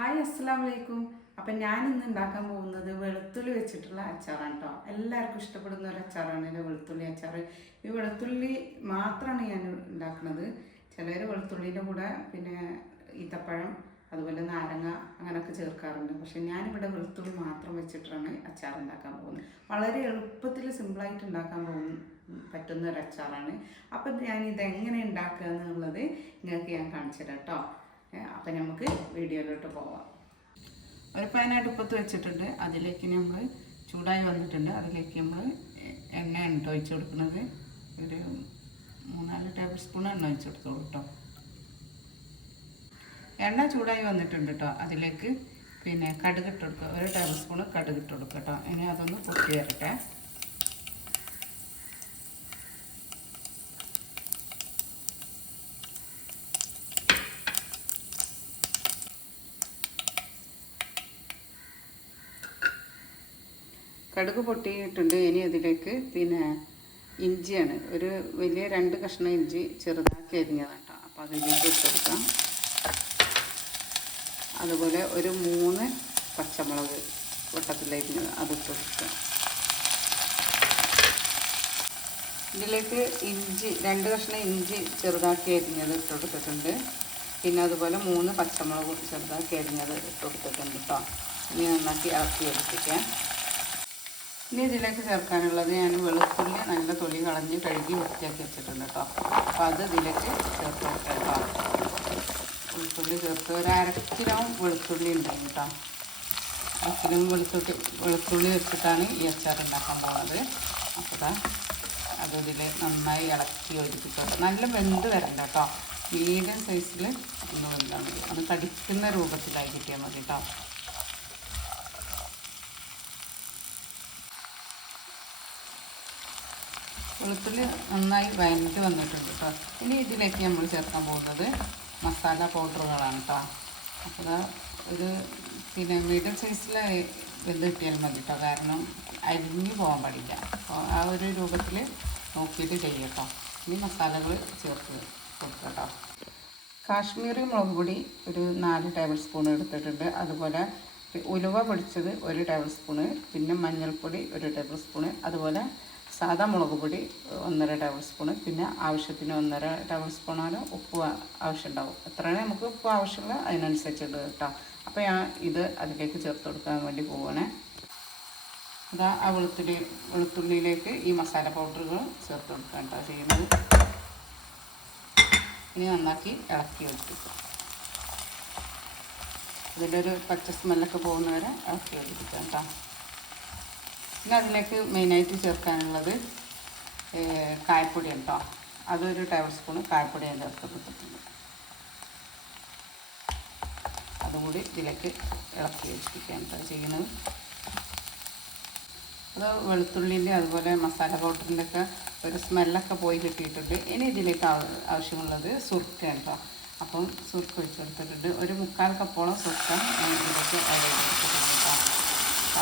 Hi അസ്സലാമു വലൈക്കും അപ്പം ഞാൻ ഇന്ന് ഉണ്ടാക്കാൻ പോകുന്നത് വെളുത്തുള്ളി വെച്ചിട്ടുള്ള അച്ചാറാണ് കേട്ടോ എല്ലാവർക്കും ഇഷ്ടപ്പെടുന്ന ഒരു അച്ചാറാണ് എന്റെ വെളുത്തുള്ളി അച്ചാർ ഈ വെളുത്തുള്ളി മാത്രമാണ് ഞാൻ ഉണ്ടാക്കുന്നത് ചിലർ വെളുത്തുള്ളിന്റെ കൂടെ പിന്നെ ഈത്തപ്പഴം അതുപോലെ നാരങ്ങ അങ്ങനെയൊക്കെ ചേർക്കാറുണ്ട്. പക്ഷെ ഞാനിവിടെ വെളുത്തുള്ളി മാത്രം വെച്ചിട്ടാണ് അച്ചാർ ഉണ്ടാക്കാൻ പോകുന്നത്. വളരെ എളുപ്പത്തിൽ സിമ്പിളായിട്ട് ഉണ്ടാക്കാൻ പോകുന്നു പറ്റുന്ന ഒരു അച്ചാറാണ്. അപ്പം ഞാൻ ഇതെങ്ങനെ ഉണ്ടാക്കുക എന്നുള്ളത് നിങ്ങൾക്ക് ഞാൻ കാണിച്ചു തരാം കേട്ടോ അപ്പം നമുക്ക് വീഡിയോയിലോട്ട് പോവാം. ഒരു പാൻ അടുപ്പത്ത് വെച്ചിട്ടുണ്ട്. അതിലേക്ക് നമ്മൾ ചൂടായി വന്നിട്ടുണ്ട്. അതിലേക്ക് നമ്മൾ എണ്ണ ഉണ്ട് ഒഴിച്ചു കൊടുക്കുന്നത്. ഒരു മൂന്നാൽ ടേബിൾ സ്പൂൺ എണ്ണ ഒഴിച്ചു കൊടുത്തോളൂ കേട്ടോ എണ്ണ ചൂടായി വന്നിട്ടുണ്ട് കേട്ടോ അതിലേക്ക് പിന്നെ കടുക് ഇട്ട് കൊടുക്കുക. ഒരു ടേബിൾ സ്പൂൺ കടുക് ഇട്ട് കൊടുക്കുക കേട്ടോ ഇനി അതൊന്ന് പൊട്ടി വരട്ടെ കടുക് പൊട്ടിയിട്ടുണ്ട് ഇനി അതിലേക്ക് പിന്നെ ഇഞ്ചിയാണ്. ഒരു വലിയ രണ്ട് കഷ്ണം ഇഞ്ചി ചെറുതാക്കി അരിഞ്ഞതാണ് കേട്ടോ അപ്പോൾ അതിലേക്ക് ഇട്ടെടുക്കാം അതുപോലെ ഒരു മൂന്ന് പച്ചമുളക് വട്ടത്തിലരിഞ്ഞത് അതിട്ട് കൊടുക്കാം ഇതിലേക്ക് ഇഞ്ചി രണ്ട് കഷ്ണം ഇഞ്ചി ചെറുതാക്കി അരിഞ്ഞത് ഇട്ട് കൊടുത്തിട്ടുണ്ട്. പിന്നെ അതുപോലെ മൂന്ന് പച്ചമുളക് ചെറുതാക്കി അരിഞ്ഞത് ഇട്ട് കൊടുത്തിട്ടുണ്ട് കേട്ടോ ഇനി നന്നാക്കി ഇറക്കി എടുപ്പിക്കാം ഇനി ഇതിലേക്ക് ചേർക്കാനുള്ളത് ഞാൻ വെളുത്തുള്ളി നല്ല തൊലി കളഞ്ഞ് കഴുകി വൃത്തിയാക്കി വെച്ചിട്ടുണ്ട് കേട്ടോ. അപ്പോൾ അത് ഇതിലേക്ക് ചേർത്ത് വെക്കാം വെളുത്തുള്ളി ചേർത്ത് ഒരു അര കിലോ വെളുത്തുള്ളി ഉണ്ടാവും കേട്ടോ. അരക്കിലും വെളുത്തുള്ളി വെളുത്തുള്ളി വെച്ചിട്ടാണ് ഈ അച്ചാർ ഉണ്ടാക്കാൻ പോകുന്നത് അപ്പോൾ അത് ഇതിൽ നന്നായി ഇളക്കി ഒഴിപ്പിച്ചോട്ടെ നല്ല വെന്ത് വരണ്ട കേട്ടോ. മീഡിയം സൈസിൽ ഒന്ന് വെന്താൽ മതി. ഒന്ന് തടിക്കുന്ന രൂപത്തിലായി കിട്ടിയാൽ മതി കേട്ടോ. വെളുത്തുള്ളി നന്നായി വഴഞ്ഞിട്ട് വന്നിട്ടുണ്ട് കേട്ടോ ഇനി ഇതിലേക്ക് നമ്മൾ ചേർക്കാൻ പോകുന്നത് മസാല പൗഡറുകളാണ് കേട്ടോ അപ്പോൾ ഒരു പിന്നെ മീഡിയം സൈസിൽ വെന്ത് കിട്ടിയാൽ മതി കേട്ടോ കാരണം അരിഞ്ഞു പോകാൻ പാടില്ല. അപ്പോൾ ആ ഒരു രൂപത്തിൽ നോക്കിയിട്ട് ചെയ്യുക കേട്ടോ ഇനി മസാലകൾ ചേർത്ത് കൊടുക്കുക കേട്ടോ കാശ്മീരി മുളക് പൊടി ഒരു നാല് ടേബിൾ സ്പൂൺ എടുത്തിട്ടുണ്ട്. അതുപോലെ ഉലുവ പൊടിച്ചത് ഒരു ടേബിൾ സ്പൂണ് പിന്നെ മഞ്ഞൾപ്പൊടി ഒരു ടേബിൾ സ്പൂണ് അതുപോലെ സാദാ മുളക് പൊടി ഒന്നര ടേബിൾ സ്പൂണ് പിന്നെ ആവശ്യത്തിന് ഒന്നര ടേബിൾ സ്പൂണാണ് ഉപ്പ് ആവശ്യമുണ്ടാവും. എത്രയാണ് നമുക്ക് ഉപ്പ് ആവശ്യമുള്ള അതിനനുസരിച്ചിട്ട് കേട്ടോ അപ്പോൾ ഞാൻ ഇത് അതിലേക്ക് ചേർത്ത് കൊടുക്കാൻ വേണ്ടി പോവുകയാണേ അതാ ആ വെളുത്തുള്ളി വെളുത്തുള്ളിയിലേക്ക് ഈ മസാല പൗഡറുകൾ ചേർത്ത് കൊടുക്കാം കേട്ടോ ചെയ്യുന്നത്. ഇനി നന്നാക്കി ഇളക്കി വെച്ചിരിക്കുക ഇതിന്റെ ഒരു പച്ച സ്മെല്ലൊക്കെ പോകുന്നവരെ ഇളക്കി വെച്ചിരിക്കാം കേട്ടോ പിന്നെ അതിലേക്ക് മെയിനായിട്ട് ചേർക്കാനുള്ളത് കായപ്പൊടിയാണ് കേട്ടോ അതൊരു ടേബിൾ സ്പൂൺ കായപ്പൊടി ഞാൻ ചേർത്ത് കൊടുത്തിട്ടുണ്ട്. ഇതിലേക്ക് ഇളക്കി വെച്ചിരിക്കുകയാണ് കേട്ടോ ചെയ്യുന്നത്. അത് വെളുത്തുള്ളിന്റെ അതുപോലെ മസാല പൗഡറിന്റെ ഒക്കെ ഒരു സ്മെല്ലൊക്കെ പോയി കിട്ടിയിട്ടുണ്ട്. ഇനി ഇതിലേക്ക് ആവശ്യമുള്ളത് സുർക്കയാണ് കേട്ടോ അപ്പം സുർക്ക ഒഴിച്ച് കൊടുത്തിട്ടുണ്ട്. ഒരു മുക്കാൽ കപ്പോളം സുർക്ക ഇതിലേക്ക് ചെയ്ത് കൊടുത്തിട്ടുണ്ട്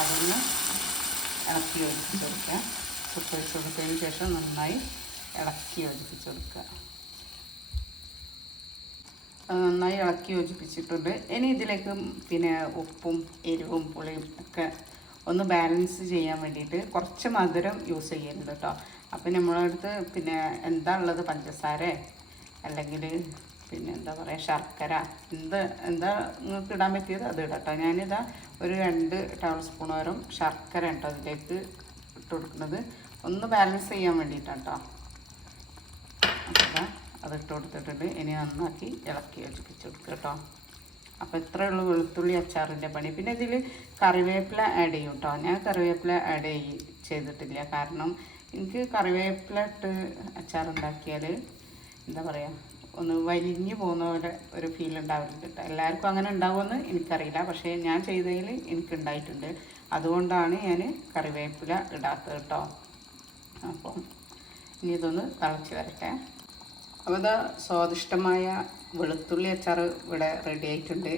അതൊന്ന് ഇളക്കി യോജിപ്പിച്ച് കൊടുക്കുക. സുർക്ക ഒഴിച്ച് കൊടുത്തതിന് ശേഷം നന്നായി ഇളക്കി യോജിപ്പിച്ച് കൊടുക്കുക. നന്നായി ഇളക്കി യോജിപ്പിച്ചിട്ടുണ്ട് ഇനി ഇതിലേക്ക് പിന്നെ ഉപ്പും എരിവും പുളിയും ഒക്കെ ഒന്ന് ബാലൻസ് ചെയ്യാൻ വേണ്ടിയിട്ട് കുറച്ച് മധുരം യൂസ് ചെയ്യുന്നുണ്ട് കേട്ടോ. അപ്പം നമ്മളടുത്ത് പിന്നെ എന്താ ഉള്ളത്? പഞ്ചസാര അല്ലെങ്കിൽ പിന്നെ എന്താ പറയുക ശർക്കര. എന്ത് എന്താ നിങ്ങൾക്ക് ഇടാൻ പറ്റിയത്? അത് ഇടട്ടോ. ഞാനിതാ ഒരു രണ്ട് ടേബിൾ സ്പൂൺ വരും ശർക്കര കേട്ടോ അതിലേക്ക് ഇട്ട് കൊടുക്കുന്നത്. ഒന്ന് ബാലൻസ് ചെയ്യാൻ വേണ്ടിയിട്ടാണ് കേട്ടോ അപ്പോൾ അത് ഇട്ട് കൊടുത്തിട്ടുണ്ട്. ഇനി നന്നാക്കി ഇളക്കി യോജിപ്പിച്ച് കൊടുക്കുക കേട്ടോ. അപ്പോൾ ഇത്രയേ ഉള്ളൂ വെളുത്തുള്ളി അച്ചാറിന്റെ പണി. പിന്നെ ഇതിൽ കറിവേപ്പില ആഡ് ചെയ്യും കേട്ടോ ഞാൻ കറിവേപ്പില ആഡ് ചെയ് ചെയ്തിട്ടില്ല. കാരണം എനിക്ക് കറിവേപ്പില ഇട്ട് അച്ചാർ ഉണ്ടാക്കിയാൽ എന്താ പറയുക ഒന്ന് വലിഞ്ഞു പോകുന്ന പോലെ ഒരു ഫീൽ ഉണ്ടാവില്ല കേട്ടോ. എല്ലാവർക്കും അങ്ങനെ ഉണ്ടാവുമെന്ന് എനിക്കറിയില്ല. പക്ഷേ ഞാൻ ചെയ്തതിൽ എനിക്കുണ്ടായിട്ടുണ്ട്. അതുകൊണ്ടാണ് ഞാൻ കറിവേപ്പില ഇടാത്തത് കേട്ടോ. അപ്പം ഇനി ഇതൊന്ന് തിളച്ച് വരട്ടെ. അപ്പോൾ ഇതാ സ്വാദിഷ്ടമായ വെളുത്തുള്ളി അച്ചാർ ഇവിടെ റെഡി ആയിട്ടുണ്ട്.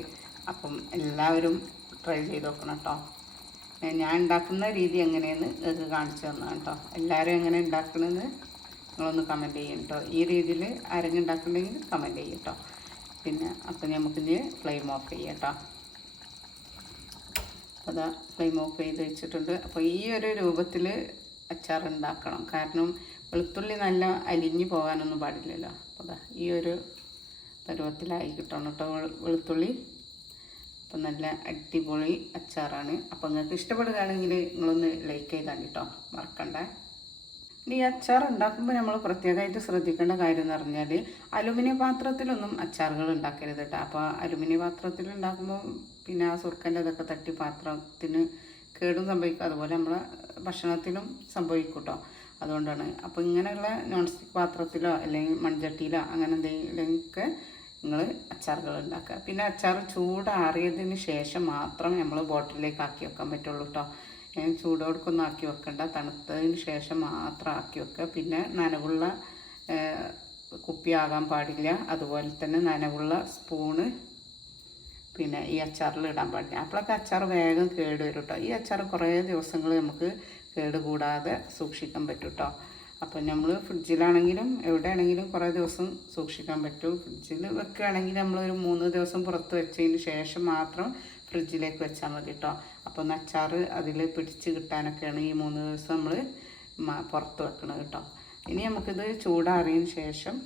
അപ്പം എല്ലാവരും ട്രൈ ചെയ്ത് നോക്കണം കേട്ടോ. ഞാൻ ഉണ്ടാക്കുന്ന രീതി എങ്ങനെയെന്ന് നിങ്ങൾക്ക് കാണിച്ചു തന്നാണ് കേട്ടോ. എല്ലാവരും എങ്ങനെ ഉണ്ടാക്കണമെന്ന് നിങ്ങളൊന്ന് കമന്റ് ചെയ്യും കേട്ടോ ഈ രീതിയിൽ ആരെങ്കിലും ഉണ്ടാക്കുന്നുണ്ടെങ്കിൽ കമന്റ് ചെയ്യും കേട്ടോ പിന്നെ അപ്പം നമുക്കിനി ഫ്ലെയിം ഓഫ് ചെയ്യാം കേട്ടോ അതാ ഫ്ലെയിം ഓഫ് ചെയ്ത് വെച്ചിട്ടുണ്ട്. അപ്പോൾ ഈ ഒരു രൂപത്തിൽ അച്ചാർ ഉണ്ടാക്കണം. കാരണം വെളുത്തുള്ളി നല്ല അലിഞ്ഞു പോകാനൊന്നും പാടില്ലല്ലോ. അപ്പോൾ അതാ ഈ ഒരു പരുവത്തിലായി കിട്ടണം കേട്ടോ വെളുത്തുള്ളി. അപ്പം നല്ല അടിപൊളി അച്ചാറാണ്. അപ്പം നിങ്ങൾക്ക് ഇഷ്ടപ്പെടുകയാണെങ്കിൽ നിങ്ങളൊന്ന് ലൈക്ക് ചെയ്താൽ കേട്ടോ മറക്കണ്ടേ. ഇനി ഈ അച്ചാർ ഉണ്ടാക്കുമ്പോൾ നമ്മൾ പ്രത്യേകമായിട്ട് ശ്രദ്ധിക്കേണ്ട കാര്യം എന്ന് പറഞ്ഞാൽ അലുമിനിയം പാത്രത്തിലൊന്നും അച്ചാറുകൾ ഉണ്ടാക്കരുത് കേട്ടോ അപ്പോൾ അലുമിനിയം പാത്രത്തിൽ ഉണ്ടാക്കുമ്പോൾ പിന്നെ ആ സുർക്കന്റെ ഇതൊക്കെ തട്ടി പാത്രത്തിന് കേടും സംഭവിക്കും. അതുപോലെ നമ്മൾ ഭക്ഷണത്തിലും സംഭവിക്കും കേട്ടോ അതുകൊണ്ടാണ്. അപ്പോൾ ഇങ്ങനെയുള്ള നോൺ സ്റ്റിക്ക് പാത്രത്തിലോ അല്ലെങ്കിൽ മൺചട്ടിയിലോ അങ്ങനെ എന്തെങ്കിലുമൊക്കെ നിങ്ങൾ അച്ചാറുകൾ ഉണ്ടാക്കുക. പിന്നെ അച്ചാർ ചൂടാറിയതിന് ശേഷം മാത്രം നമ്മൾ ബോട്ടിലേക്ക് ആക്കി വെക്കാൻ പറ്റുള്ളൂ കേട്ടോ ചൂടോടൊക്കൊന്നും ആക്കി വെക്കണ്ട. തണുത്തതിന് ശേഷം മാത്രം ആക്കി വെക്കുക. പിന്നെ നനവുള്ള കുപ്പി കുപ്പിയാകാൻ പാടില്ല. അതുപോലെ തന്നെ നനവുള്ള സ്പൂണ് പിന്നെ ഈ അച്ചാറിൽ ഇടാൻ പാടില്ല. അപ്പോഴൊക്കെ അച്ചാർ വേഗം കേട് വരും കേട്ടോ ഈ അച്ചാർ കുറേ ദിവസങ്ങൾ നമുക്ക് കേട് കൂടാതെ സൂക്ഷിക്കാൻ പറ്റും കേട്ടോ അപ്പം നമ്മൾ ഫ്രിഡ്ജിലാണെങ്കിലും എവിടെയാണെങ്കിലും കുറേ ദിവസം സൂക്ഷിക്കാൻ പറ്റും. ഫ്രിഡ്ജിൽ വെക്കുകയാണെങ്കിൽ നമ്മളൊരു മൂന്ന് ദിവസം പുറത്ത് വെച്ചതിന് ശേഷം മാത്രം ഫ്രിഡ്ജിലേക്ക് വെച്ചാൽ മതി കേട്ടോ ഒന്ന് അച്ചാർ അതിൽ പിടിച്ച് കിട്ടാനൊക്കെയാണ് ഈ മൂന്ന് ദിവസം നമ്മൾ പുറത്ത് വെക്കണത് കേട്ടോ. ഇനി നമുക്കിത് ചൂടാറിയതിന് ശേഷം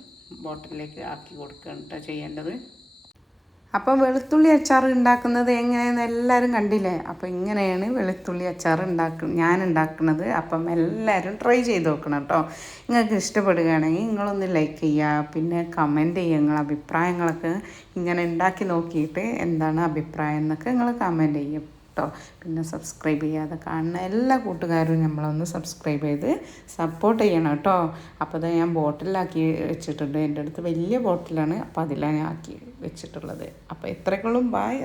ബോട്ടിലേക്ക് ആക്കി കൊടുക്കുകയാണ് കേട്ടോ ചെയ്യേണ്ടത്. അപ്പം വെളുത്തുള്ളി അച്ചാർ ഉണ്ടാക്കുന്നത് എങ്ങനെയെന്ന് എല്ലാവരും കണ്ടില്ലേ? അപ്പം ഇങ്ങനെയാണ് വെളുത്തുള്ളി അച്ചാർ ഉണ്ടാക്ക ഞാൻ ഉണ്ടാക്കുന്നത്. അപ്പം എല്ലാവരും ട്രൈ ചെയ്ത് നോക്കണം കേട്ടോ നിങ്ങൾക്ക് ഇഷ്ടപ്പെടുകയാണെങ്കിൽ നിങ്ങളൊന്ന് ലൈക്ക് ചെയ്യുക. പിന്നെ കമന്റ് ചെയ്യുക. നിങ്ങളെ അഭിപ്രായങ്ങളൊക്കെ ഇങ്ങനെ ഉണ്ടാക്കി നോക്കിയിട്ട് എന്താണ് അഭിപ്രായം എന്നൊക്കെ നിങ്ങൾ കമന്റ് ചെയ്യും. കേട്ടോ. പിന്നെ സബ്സ്ക്രൈബ് ചെയ്യാതെ കാണുന്ന എല്ലാ കൂട്ടുകാരും നമ്മളൊന്ന് സബ്സ്ക്രൈബ് ചെയ്ത് സപ്പോർട്ട് ചെയ്യണം കേട്ടോ. അപ്പോൾ അത് ഞാൻ ബോട്ടിലാക്കി വെച്ചിട്ടുണ്ട്. എന്റെ അടുത്ത് വലിയ ബോട്ടിലാണ് അപ്പോൾ അതിലാണ് ഞാൻ ആക്കി വെച്ചിട്ടുള്ളത്. അപ്പോൾ ഇത്രയ്ക്കുള്ളും. ബായ്